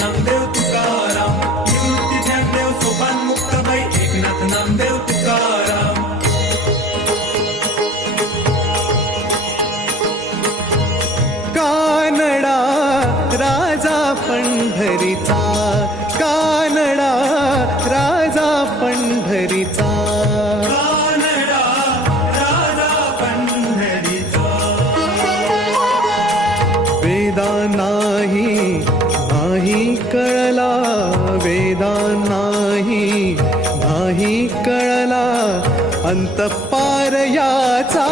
नामदेव तुकाराम, निवृत्ती ज्ञानदेव सोपान मुक्ताबाई एकनाथ नामदेव तुकाराम. कानडा राजा पंढरीचा, कानडा राजा पंढरीचा, कानडा राजा पंढरीचा. वेदा नाही कळला, वेदा नाही कळला, अंतपार याचा